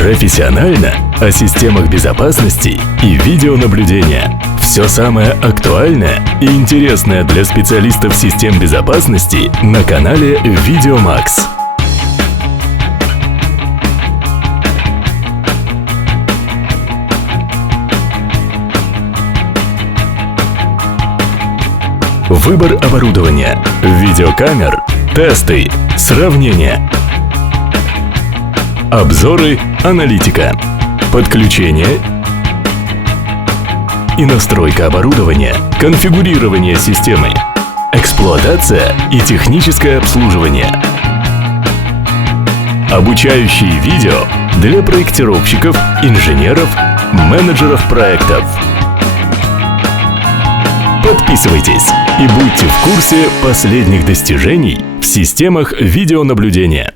Профессионально о системах безопасности и видеонаблюдения. Все самое актуальное и интересное для специалистов систем безопасности на канале VideoMax. Выбор оборудования, видеокамер, тесты, сравнения, обзоры, аналитика, подключение и настройка оборудования, конфигурирование системы, эксплуатация и техническое обслуживание. Обучающие видео для проектировщиков, инженеров, менеджеров проектов. Подписывайтесь и будьте в курсе последних достижений в системах видеонаблюдения.